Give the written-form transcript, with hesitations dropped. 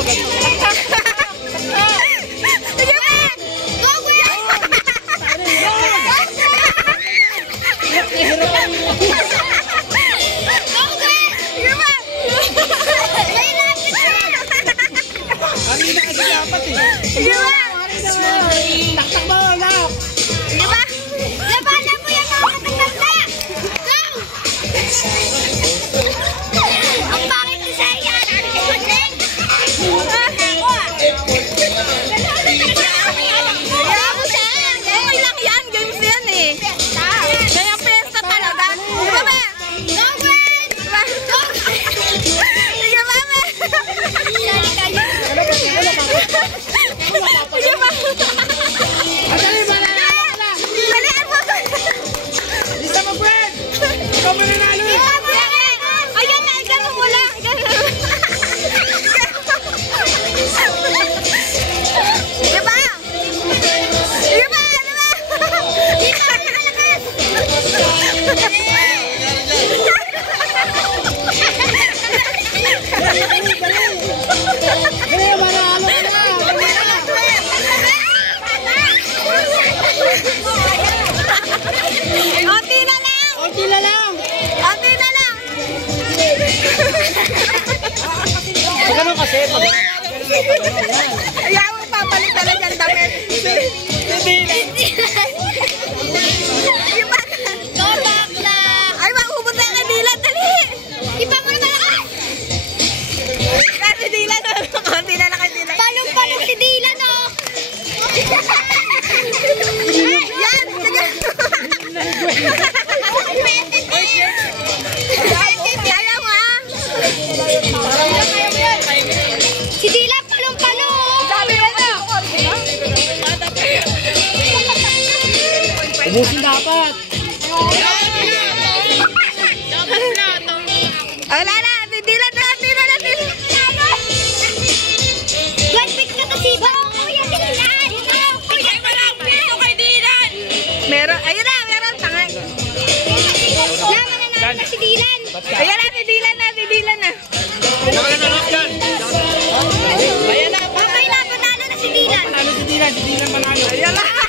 Sige pa! Go, kuya! Sige ba? Taktak mo, anak! Sige ba? Labanan mo yan ako katanda! Go! Ang bakit ni Saya? Okay lang yan. Games yan eh. Kaya pesta talaga. Sige ba? Go, Gwen! Go! Sige ba, me? Sige ba? Dali, malala! Dalian mo! Lisa mo, Gwen! Ikaw mo nanalo! Ayan na, gano'n mo lang. Sige ba? Sige ba? Sige ba? Dali, manalo ka na! Onti na lang! Konti na lang! Onti na lang! Ganun kasi, Ayaw mo papalit talaga ang damit. Sige ba? Go back na! Ay, maubos na yung kadilan. Dali! Iba mo na malakas! Kasi Dylan, konti na lang kay Dylan. Palong-palong si Dylan, oh! Yan! Sige! Ayaw mo, ah! Si Dylan, palong-palong! Sabi mo na! ubusin dapat! Wala na! Si Dylan na! Dylan na! Dylan! Gunpit ka kasi ba? Kuya Dylan! Kuya Dylan! Kay Dylan! Meron! Ayun na! Meron! Tanga! Laman na si Dylan! Ayan na! Si Dylan na! Si Dylan na! Ayan na! Mamay na! Panalo na si Dylan! Manalo si Dylan, manalo! Ayan na!